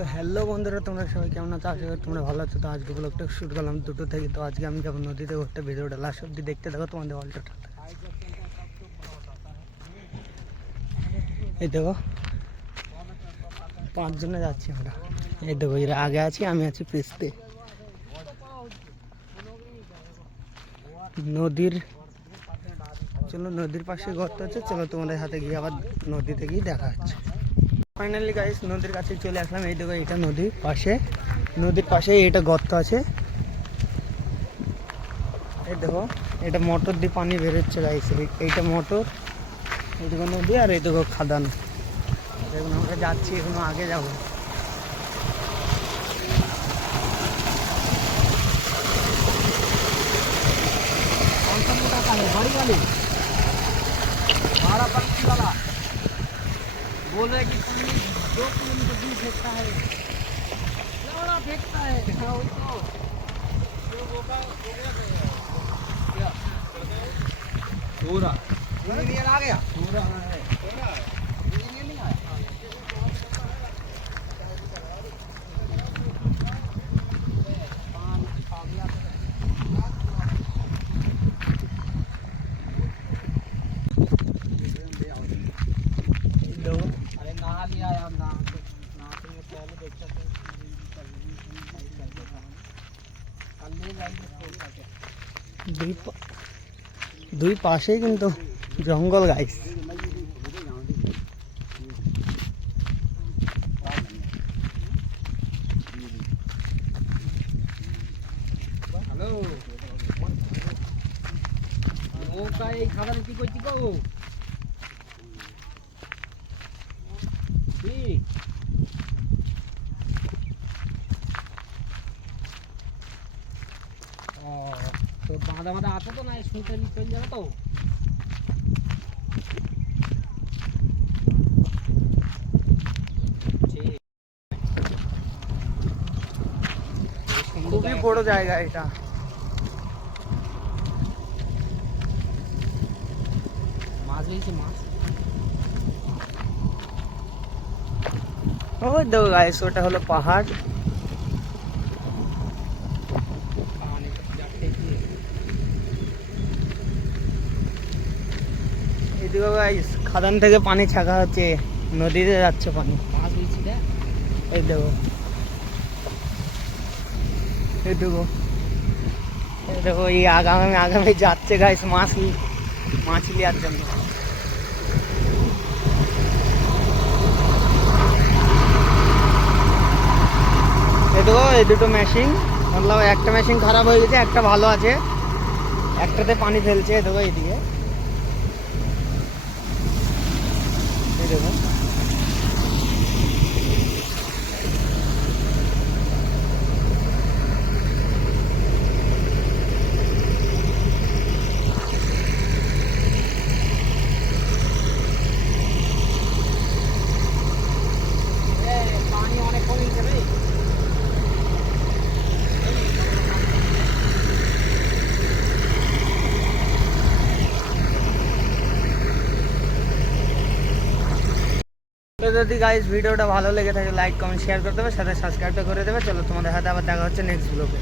তো হ্যালো বন্ধুরা, তোমরা সবাই কেমন আছো? আশা করি তোমরা ভালো আছো। তো আজকে ব্লগটা শুরু করলাম 2টো থেকে। তো আজকে আমি যাবো নদীতে ঘুরতে, ভিডিওটা লাস্ট অব্দি দেখতে থাকো, তোমাদের অল্টটা। এই দেখো 5 জনে যাচ্ছি আমরা। এই দেখো এর আগে আছি, আমি আছি পিছতে। নদীর চলো, নদীর পাশে গর্ত আছে, চলো তোমাদের হাতে গিয়ে আবার নদীতে গিয়ে দেখা হচ্ছে। ফাইনালি গাইস নদীর কাছে চলে আসলাম। এই দেখো এটা নদীর পাশে এটা গর্ত আছে। এই দেখো এটা মোটর দিয়ে পানি বেরোচ্ছে গাইস। এইটা মোটর, এই দেখো নদী, আর এই দেখো খাদান। দেখুন আমরা যাচ্ছি, এখনো আগে যাবো। बोल रहे कि पानी 2 किलोमीटर दूर फेंकता है, बड़ा फेंकता है। हाँ वही तो पूरा इंजीनियर आ गया, पूरा है इंजीनियर नहीं आया। अरे नहा लिया यार, नहाते पहले देखते थे। দুই পাশেই কিন্তু জঙ্গল গাইস। হ্যালো নৌকা এই খাদানে কি করছি গো? তো বাঁধা বাঁধা আছে তো, না শুনতে চলে যাবে তো। খুবই বড় জায়গা এটা। মাছ হয়েছে, মাছ ওই দেখো গাইস, ওটা হলো পাহাড়। এদিকে গাইস খাদান থেকে পানি ছাকা হচ্ছে, নদীতে যাচ্ছে পানি। মাছ হয়েছে, এই দেখো এই দেখো এই দেখো, এই আগামী যাচ্ছে গাইস মাছ লিয়ার জন্য। এই দেখো এই দুটো মেশিন, মতলব একটা মেশিন খারাপ হয়ে গেছে, একটা ভালো আছে, একটাতে পানি ফেলছে। দেখো এইদিকে, এই দেখো পানি অনেক কমেছে ভাই। যদি গাইস ভিডিওটা ভালো লেগে থাকে লাইক কমেন্ট শেয়ার করে দেবে, সাথে সাবস্ক্রাইবটা করে দেবে। চলো তোমাদের হাতে আবার দেখা হচ্ছে নেক্সট ব্লগে।